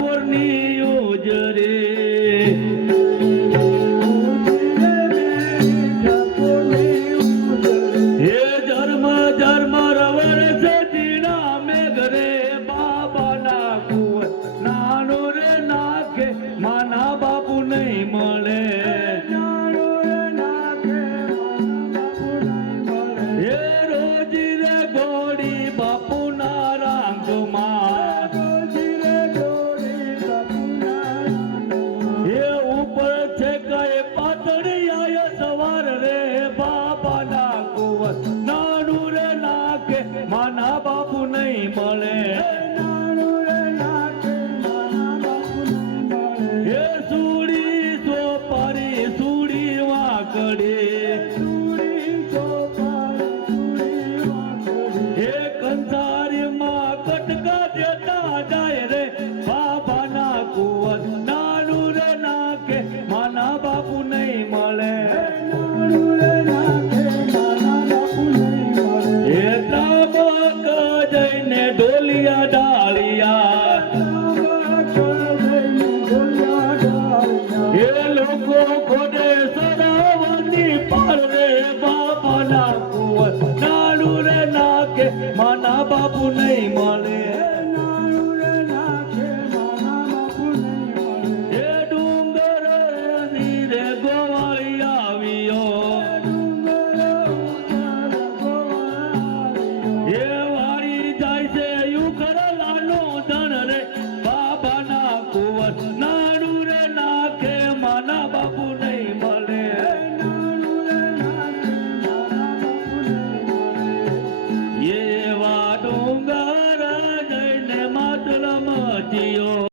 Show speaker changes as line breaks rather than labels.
યોજરે પાતળી સવાર રે બાબાના કુંવર. નાનું રે નાખે માના બાપુ નહીં મળે. એ સુડી સોપારી સુડી વાકડી ઢોલિયા ડાળિયા. એ લોકો ખોડે સરાવતી પર રે બાપા ના કુંવર. નાનું રે નાકે માના બાપુ નહીં મળે